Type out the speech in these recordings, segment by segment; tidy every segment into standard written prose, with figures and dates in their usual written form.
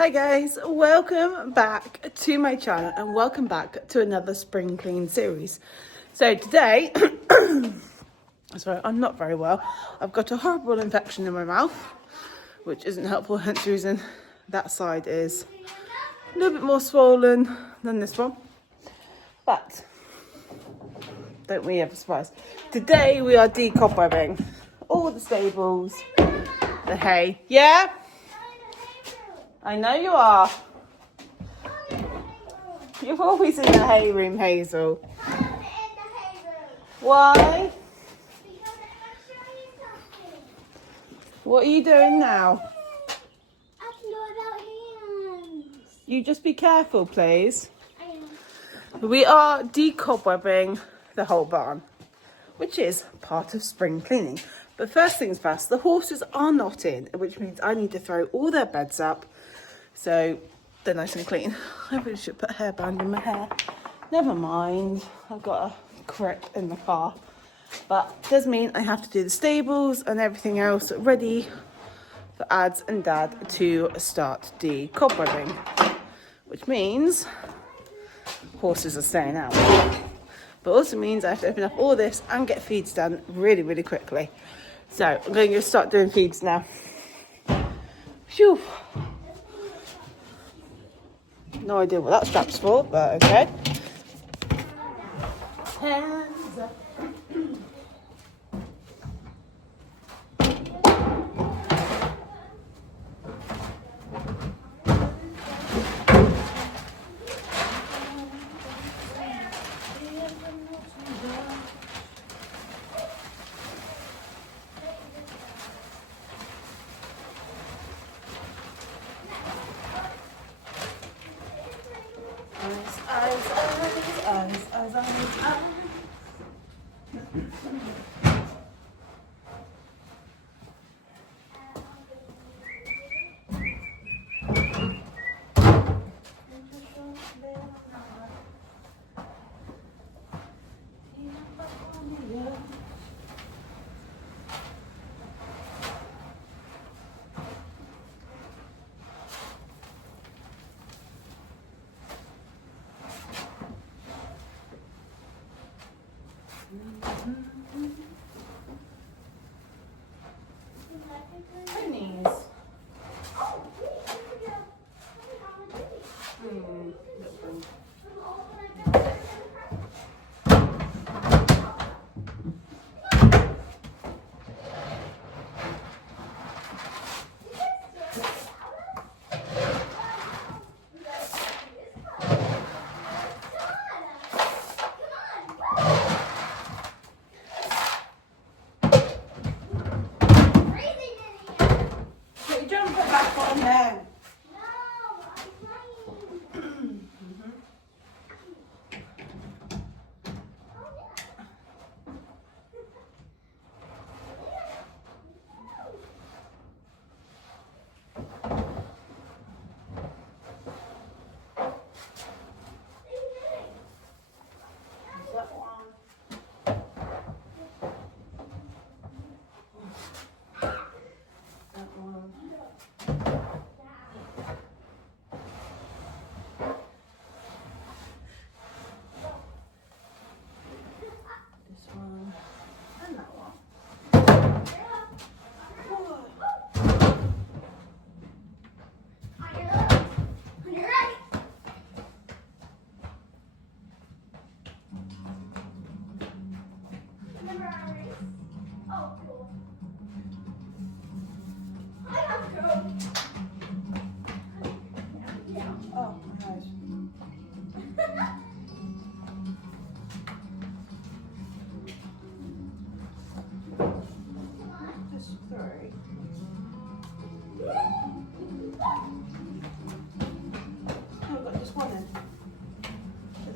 Hi guys, welcome back to my channel and welcome back to another spring clean series. So today, sorry, I'm not very well. I've got a horrible infection in my mouth, which isn't helpful, hence the reason that side is a little bit more swollen than this one. But don't we ever surprise. Today we are decobwebbing all the stables, the hay. Yeah? I know you are. You're always in the hay room, Hazel. Why? What are you doing now? You just be careful, please. We are decobwebbing the whole barn, which is part of spring cleaning. But first things first, the horses are not in, which means I need to throw all their beds up so they're nice and clean. I really should put a hairband in my hair. Never mind, I've got a crick in the car. But it does mean I have to do the stables and everything else ready for Ads and Dad to start decobwebbing, which means horses are staying out. But also means I have to open up all this and get feeds done really, really quickly. So I'm going to start doing feeds now. Phew. No idea what that strap's for, but okay. Hands up. Eyes. Ponies. Don't put that on there.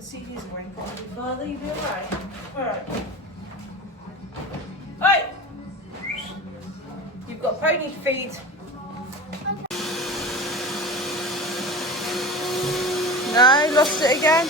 See who's going probably bother you, be alright. Alright. Hey! You've got pony to feed. No, lost it again.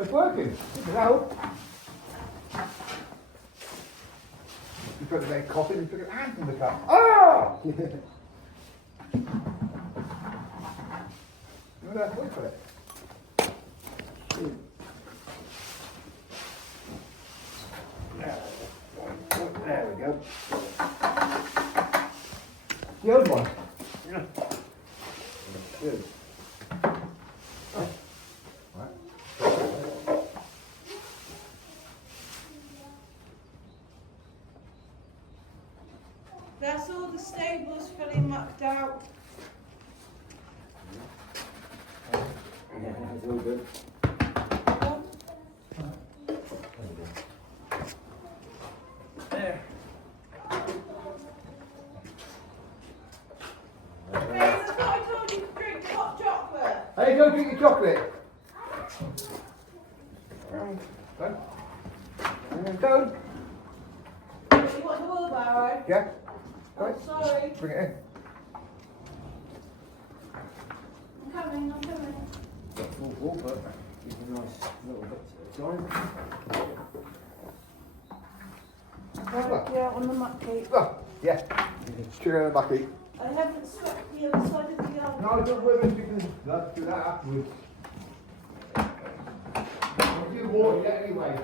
It's working. Look at that. You put the make coffee and you took an ant in the cup. Oh! Look at that. Wait for it. There we go. The other one. Yeah. Good. Oh. Right. That's all the stables fully mucked out. Yeah, that's all good. There. Grace, I thought I told you to drink hot chocolate. Hey, go drink your chocolate. Go. You want the wheelbarrow? Yeah. Oh, sorry. Bring it in. I'm coming, I'm coming. Got full wall, but it's a nice little bit of time. Yeah, on the muck heap. Oh, yeah. Sugar in the bucket. I haven't swept the other side of the yard. No, don't worry, we can do that afterwards. We'll do water yet anyway.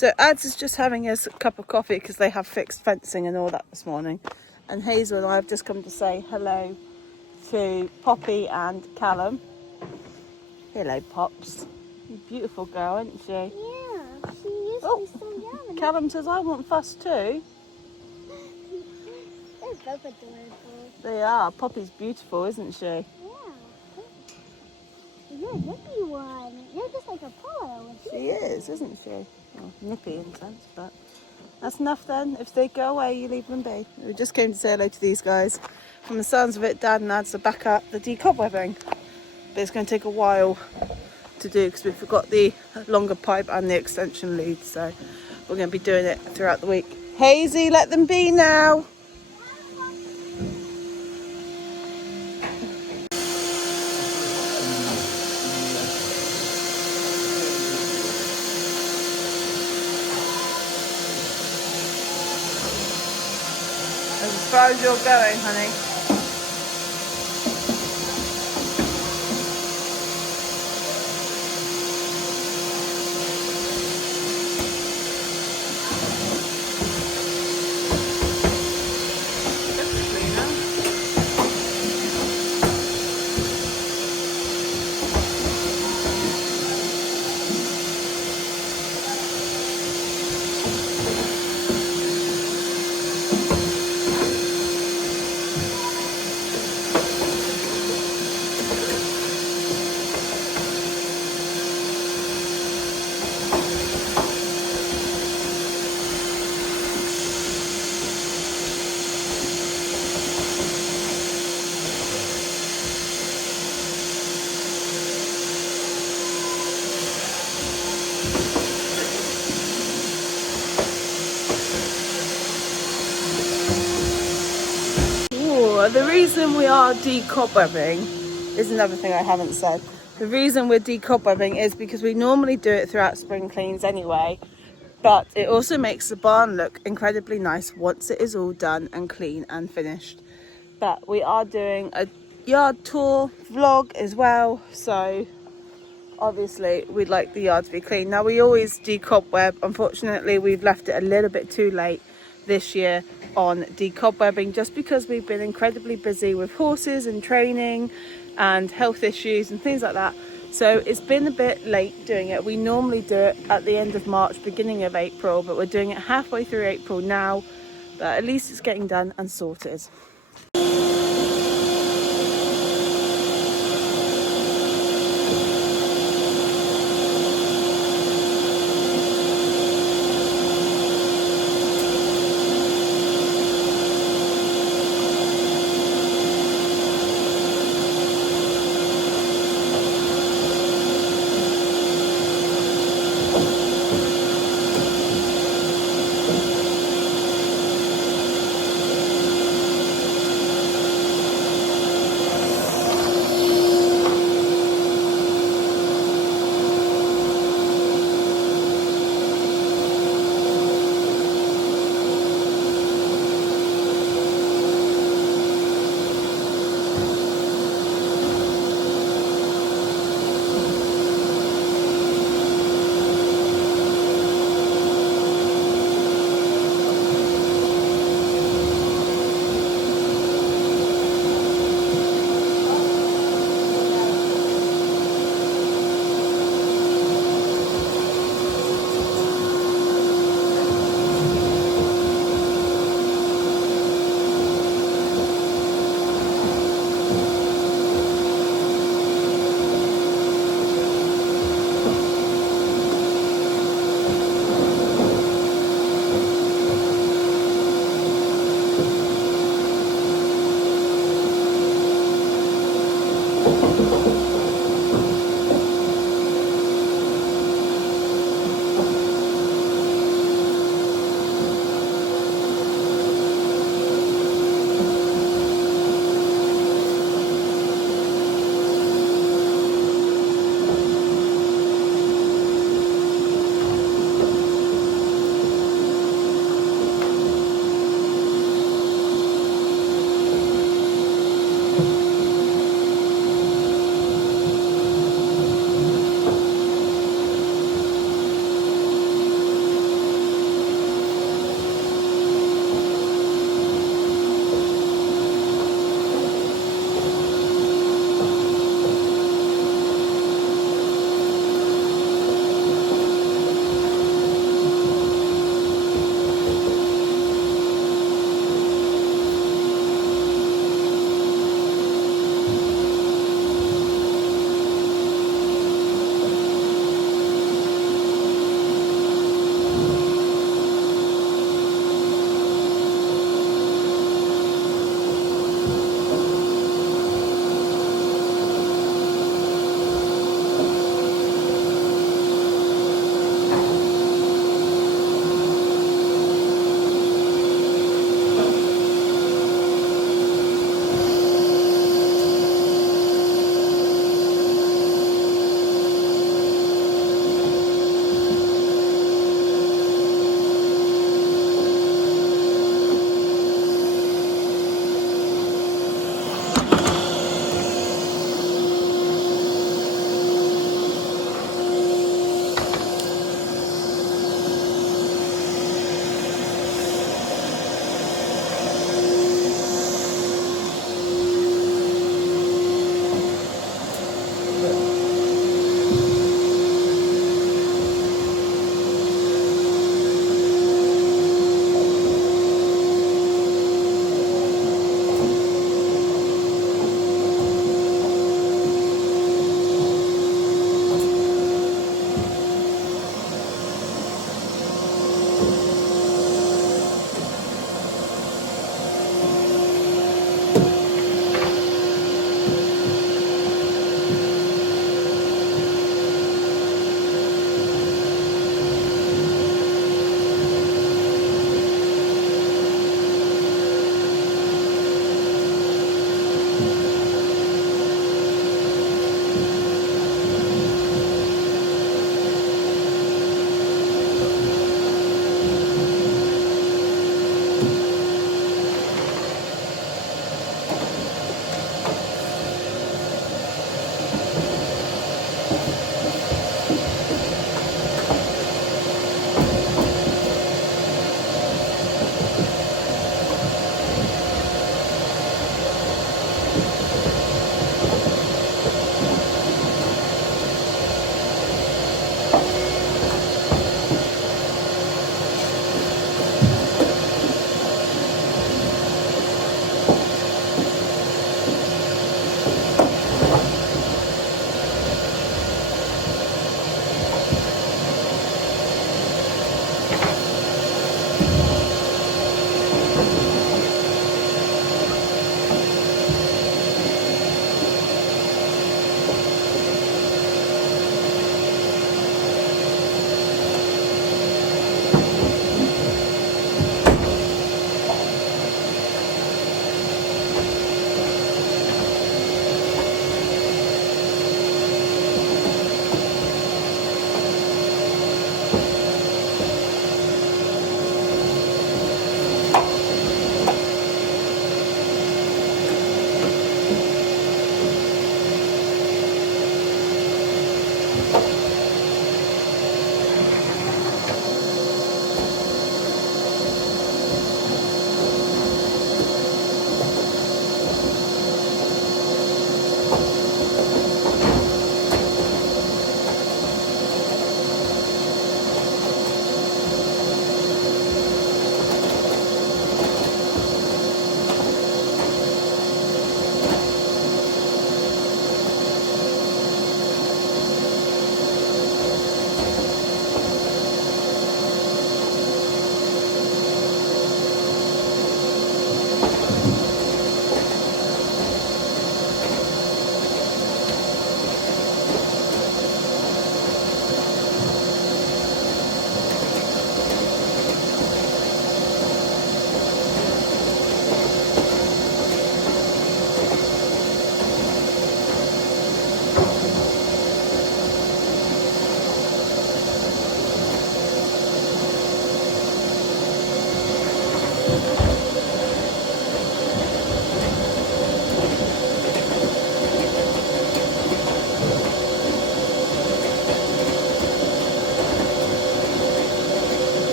So Ads is just having his cup of coffee because they have fixed fencing and all that this morning. And Hazel and I have just come to say hello to Poppy and Callum. Hello, Pops. Beautiful girl, isn't she? Yeah, she used to be so young. Callum says, I want fuss too. They're both adorable. They are. Poppy's beautiful, isn't she? Yeah. You're a nippy one. You're just like a polo. She is, isn't she? Well, nippy in a sense, but that's enough then. If they go away, you leave them be. We just came to say hello to these guys. From the sounds of it, Dad and Ads are back at the decobwebbing. But it's going to take a while to do because we forgot the longer pipe and the extension lead. So we're going to be doing it throughout the week. Hazy, let them be now. As far as you're going, honey. The reason we are decobwebbing is another thing I haven't said. The reason we're decobwebbing is because we normally do it throughout spring cleans anyway, but it also makes the barn look incredibly nice once it is all done and clean and finished. But we are doing a yard tour vlog as well, so obviously we'd like the yard to be clean. Now we always decobweb. Unfortunately, we've left it a little bit too late this year on decobwebbing just because we've been incredibly busy with horses and training and health issues and things like that. So it's been a bit late doing it. We normally do it at the end of March, beginning of April, but we're doing it halfway through April now. But at least it's getting done and sorted.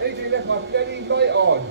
AJ left my bloody light on.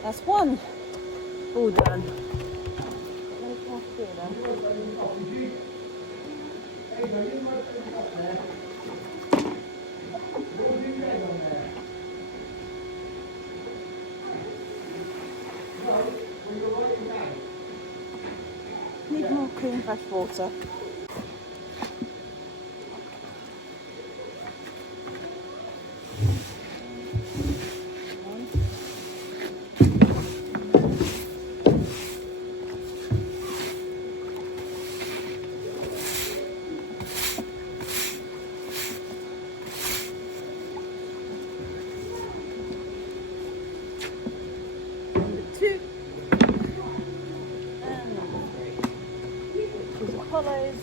That's one. All done. Need more clean fresh water. Number 2 and number 3, which is Apollo's.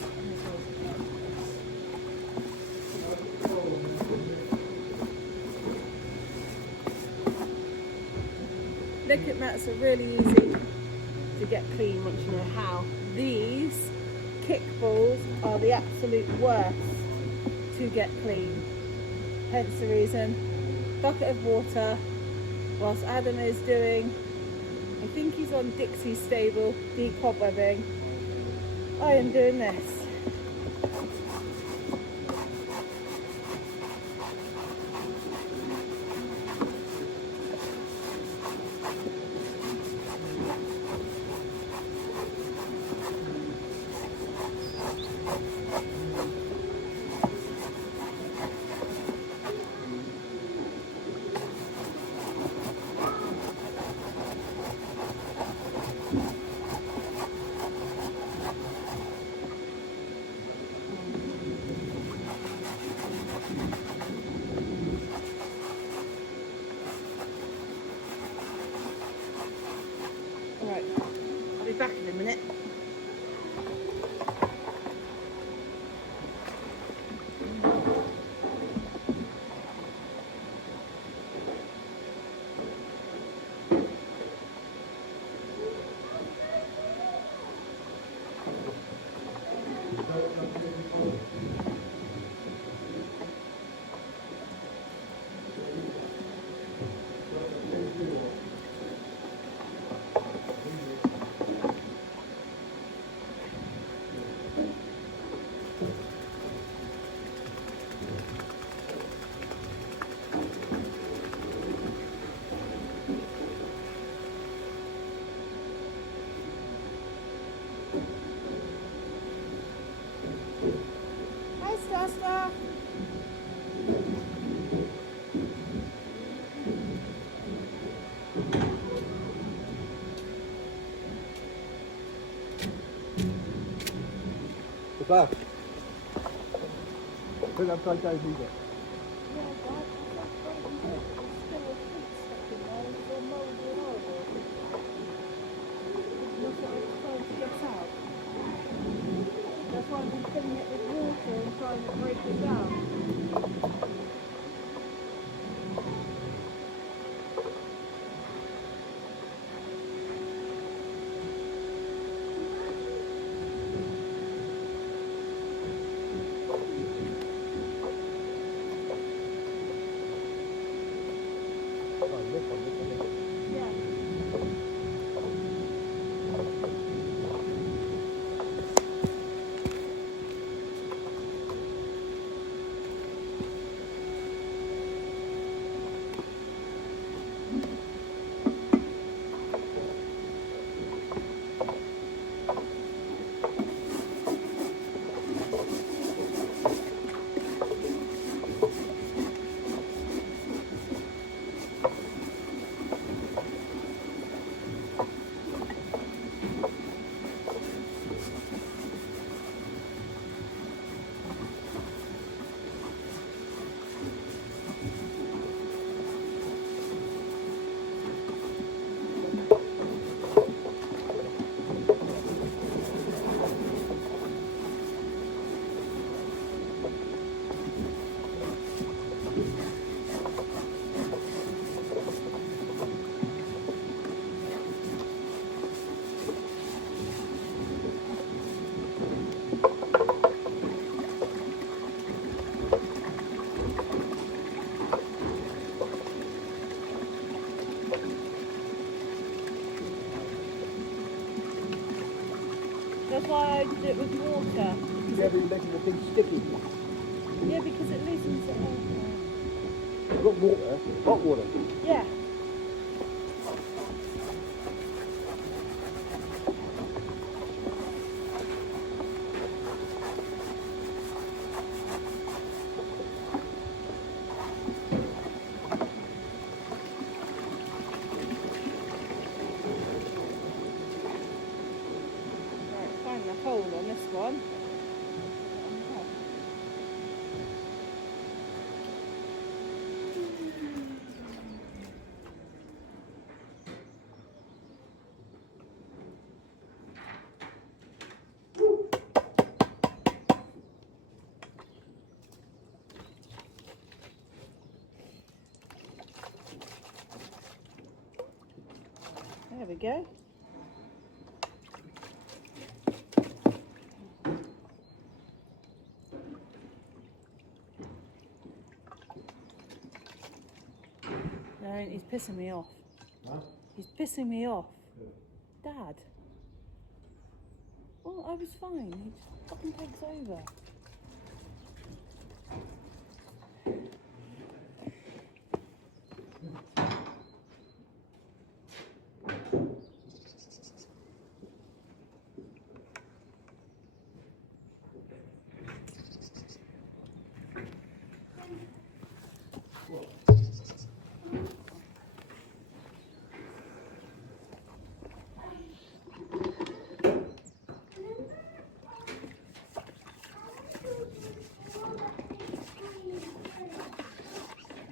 Liquid mats are really easy to get clean once you know how. These kickballs are the absolute worst to get clean. Hence the reason, bucket of water, whilst Adam is doing, I think he's on Dixie's stable, decobwebbing, I am doing this. Right, I'll be back in a minute. What's that? Put it upside down, leave it. That's why I've been filling it with water and trying to break it down. Yeah. That's why I did it with water. Yeah, but you're making the thing sticky. Yeah, because it loosens it up. You've got water, hot water. Yeah. Right, find the hole on this one. There we go. No, he's pissing me off. Huh? He's pissing me off. Dad. Well, I was fine. He just fucking takes over.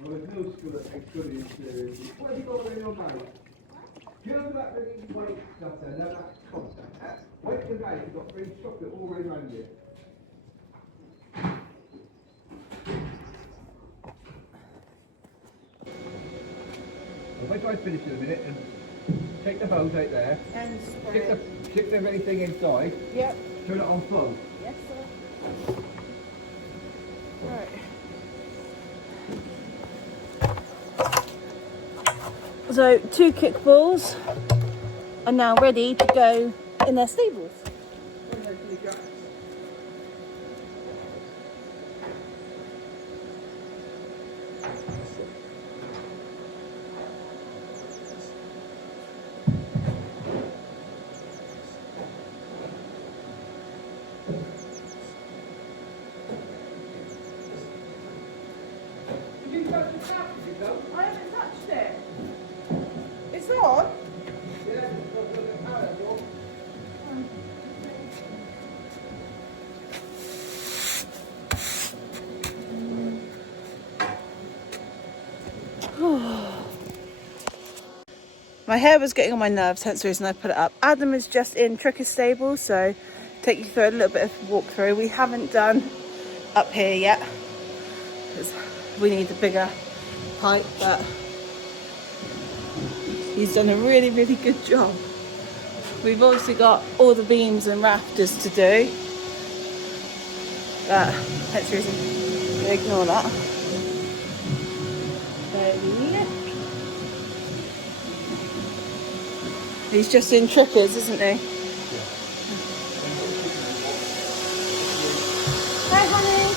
Well, there's no school at good what have you got in your mouth? You know that really white stuff there, now that's contact. Wait till now, you've got green chocolate all the way around you. If I try to finish in a minute and take the hose out there, And stick the anything inside, Yep. turn it on full. Yes, sir. Right. So 2 kickballs are now ready to go in their stables. I haven't touched it. It's on? My hair was getting on my nerves, hence the reason I put it up. Adam is just in Tricker's stable, so take you through a little bit of walkthrough. We haven't done up here yet because we need a bigger pipe, but he's done a really, really good job. We've obviously got all the beams and rafters to do, but that's the reason we ignore that. So look. He's just in Trickers, isn't he? Hi, honey.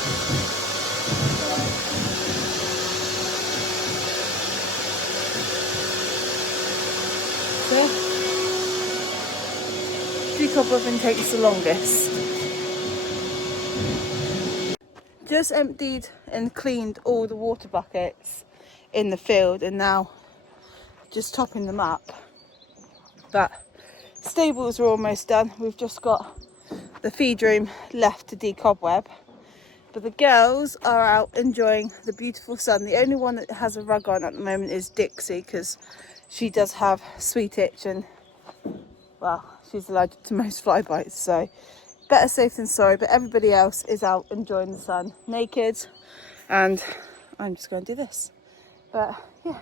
So, Decob oven takes the longest. Just emptied and cleaned all the water buckets in the field and now just topping them up. But stables are almost done. We've just got the feed room left to decobweb. But the girls are out enjoying the beautiful sun. The only one that has a rug on at the moment is Dixie because she does have sweet itch and, well, she's allergic to most fly bites. So better safe than sorry. But everybody else is out enjoying the sun naked. And I'm just going to do this. But yeah,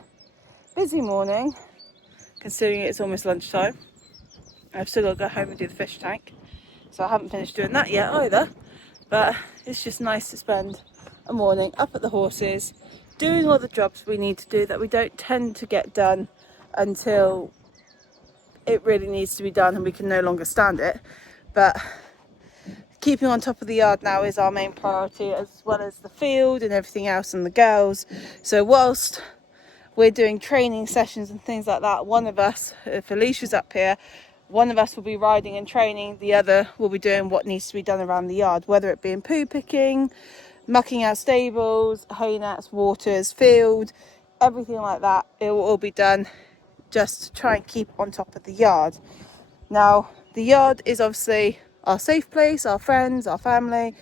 busy morning considering it's almost lunchtime. I've still got to go home and do the fish tank. So I haven't finished doing that yet either. But it's just nice to spend a morning up at the horses, doing all the jobs we need to do that we don't tend to get done until it really needs to be done and we can no longer stand it. But keeping on top of the yard now is our main priority, as well as the field and everything else and the girls. So whilst we're doing training sessions and things like that, one of us, if Alicia's up here, one of us will be riding and training, the other will be doing what needs to be done around the yard, whether it be in poo picking, mucking out stables, hay nets, waters, field, everything like that. It will all be done just to try and keep on top of the yard. Now, the yard is obviously our safe place, our friends, our family,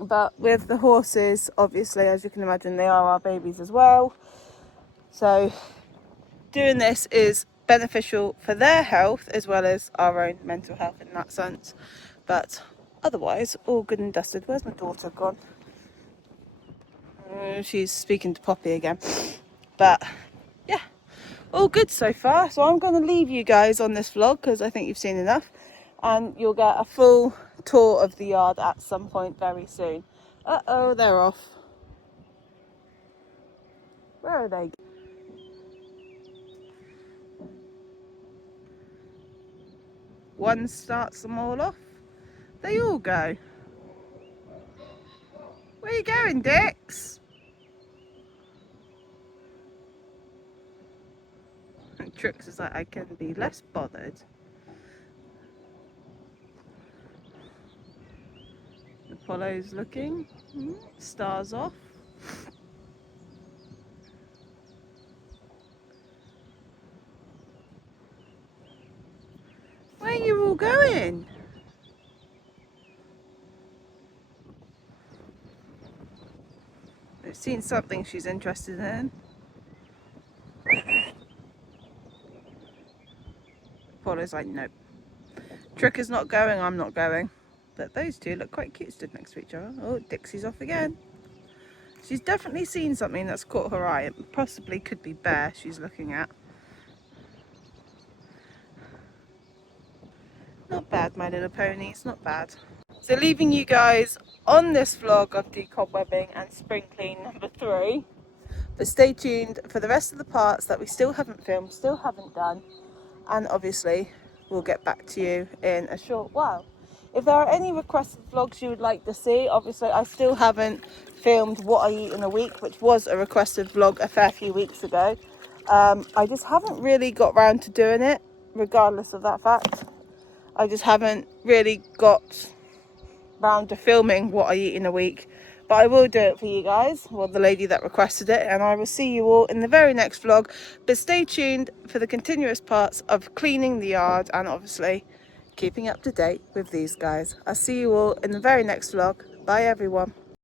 but with the horses, obviously, as you can imagine, they are our babies as well. So doing this is beneficial for their health as well as our own mental health in that sense. But otherwise, all good and dusted. Where's my daughter gone? She's speaking to Poppy again. But yeah, all good so far. So I'm going to leave you guys on this vlog because I think you've seen enough. And you'll get a full tour of the yard at some point very soon. Uh-oh, they're off. Where are they? One starts them all off. They all go. Where are you going, Dix? And Trix is like, I can be less bothered. Apollo's looking. Stars off. Where are you all going? They've seen something she's interested in. Apollo's like, nope. Trick is not going, I'm not going. But those two look quite cute stood next to each other. Oh, Dixie's off again. She's definitely seen something that's caught her eye. It possibly could be bear she's looking at. Not bad, my little ponies, not bad. So leaving you guys on this vlog of decobwebbing and spring clean number 3. But stay tuned for the rest of the parts that we still haven't filmed, still haven't done. And obviously, we'll get back to you in a short while. If there are any requested vlogs you would like to see, obviously I still haven't filmed what I eat in a week, which was a requested vlog a fair few weeks ago. I just haven't really got round to doing it, regardless of that fact. I just haven't really got round to filming what I eat in a week. But I will do it for you guys, well, the lady that requested it, and I will see you all in the very next vlog. But stay tuned for the continuous parts of cleaning the yard and obviously keeping up to date with these guys. I'll see you all in the very next vlog. Bye everyone.